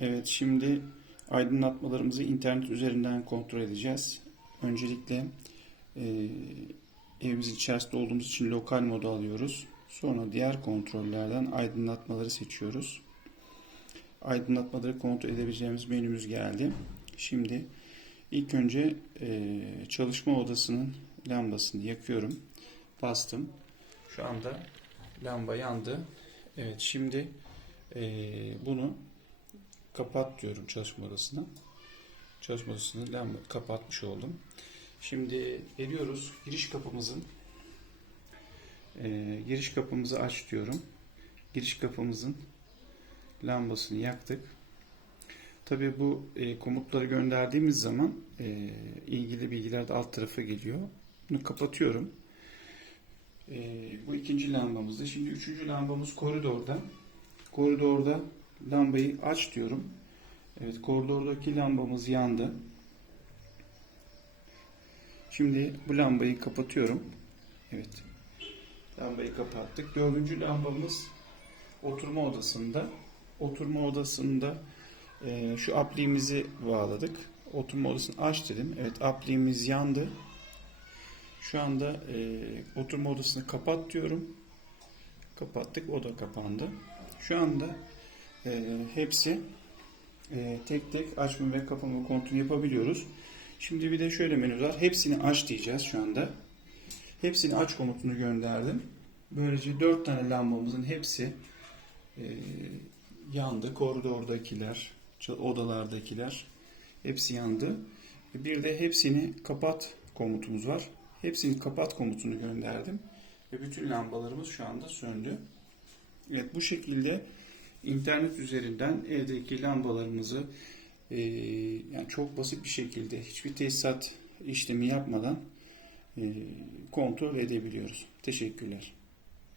Evet şimdi aydınlatmalarımızı internet üzerinden kontrol edeceğiz. Öncelikle e, evimizin içerisinde olduğumuz için lokal modu alıyoruz. Sonra diğer kontrollerden aydınlatmaları seçiyoruz. Aydınlatmaları kontrol edebileceğimiz menümüz geldi. Şimdi ilk önce e, çalışma odasının lambasını yakıyorum. Bastım. Şu anda lamba yandı. Evet şimdi e, bunu kapat diyorum çalışma odasına. Çalışma odasını lamba kapatmış oldum. Şimdi geliyoruz giriş kapımızın e, giriş kapımızı aç diyorum. Giriş kapımızın lambasını yaktık. Tabii bu e, komutları gönderdiğimiz zaman e, ilgili bilgiler de alt tarafa geliyor. Bunu kapatıyorum. E, bu ikinci lambamızdı. Şimdi üçüncü lambamız koridorda. Koridorda lambayı aç diyorum. Evet koridordaki lambamız yandı. Şimdi bu lambayı kapatıyorum. Evet. Lambayı kapattık. Dördüncü lambamız oturma odasında. Oturma odasında e, şu apliğimizi bağladık. Oturma odasını aç dedim. Evet apliğimiz yandı. Şu anda e, oturma odasını kapat diyorum. Kapattık. O da kapandı. Şu anda e, hepsi e, tek tek açma ve kapama kontrolü yapabiliyoruz. Şimdi bir de şöyle menü var. Hepsini aç diyeceğiz şu anda. Hepsini aç komutunu gönderdim. Böylece 4 tane lambamızın hepsi e, yandı. Koridordakiler, odalardakiler hepsi yandı. Bir de hepsini kapat komutumuz var. Hepsini kapat komutunu gönderdim. Ve bütün lambalarımız şu anda söndü. Evet bu şekilde internet üzerinden evdeki lambalarımızı e, yani çok basit bir şekilde hiçbir tesisat işlemi yapmadan e, kontrol edebiliyoruz. Teşekkürler.